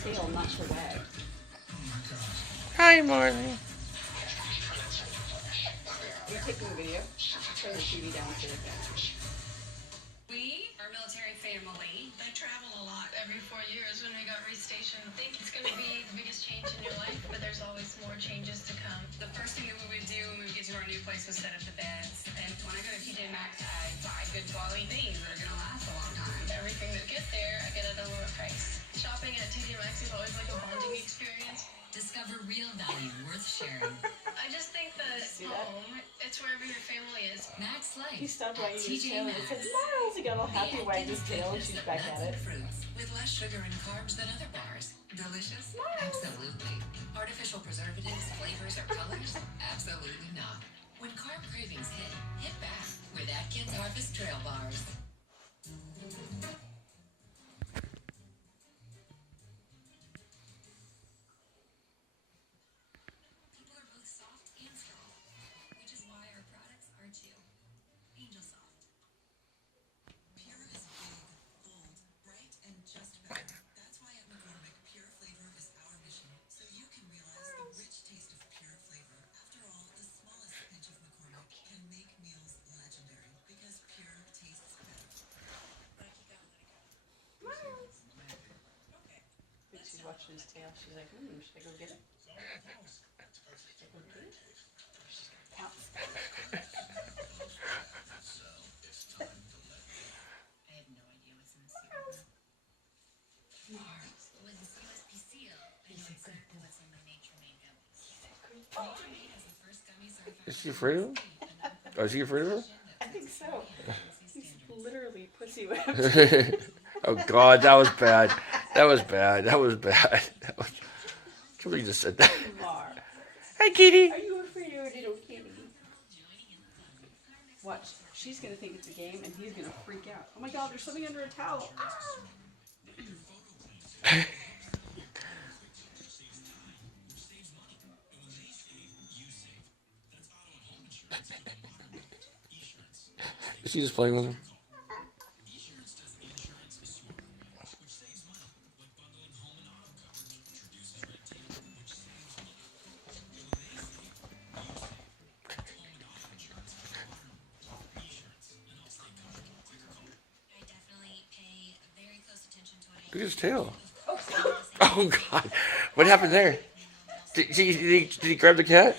tail not to wag. Hi, Marley. Are you taking a video? Turn the TV down so We are a military family. I travel a lot every 4 years when we got restationed. I think it's going to be the biggest change in your life, but there's always more changes to come. The first thing that we would do when we would get to our new place was set up the beds. And when I go to TJ Maxx, I buy good quality things that are going to last a long time. Everything that gets there, I get at a lower price. Shopping at TJ Maxx is always like a bonding experience. Discover real value worth sharing. I just think that home, it's wherever your family is. Max Life. he stopped wagging his TJ tail and Maxx. said, Miles, he got all happy wagging his tail and she's back Nuts at and it. fruits with less sugar and carbs than other bars. Delicious? Absolutely. Artificial preservatives, flavors, or colors? Absolutely not. When carb cravings hit back with Atkins Harvest Trail Bars. People are both soft and strong, which is why our products are too. Angel Soft. Pure is big, bold, bright, and just better. That's why at McCormick, pure flavor is our mission, so you can realize the rich taste of pure flavor. After all, the smallest pinch of McCormick can make meals legendary, because pure tastes better. She's watching his tail. She's like, should I go get it? Should I go get it? Pounce. I have no idea what's in the cereal. Mars. With the USPCO, I know exactly what's in my Nature Made gummies. Nature Made has the first gummy certified. Is she afraid of him? Oh, is he afraid of her? I think so. He's literally pussy whipped. Oh, God, that was bad. That was bad. That was bad. That was... Somebody just said that. Mar. Hi, kitty. Are you afraid of a little kitty? Watch. She's going to think it's a game and he's going to freak out. Oh my God, there's something under a towel. Ah! Is she just playing with him? I definitely pay very close attention to what I Look at his tail. Oh, God. What happened there? Did he grab the cat?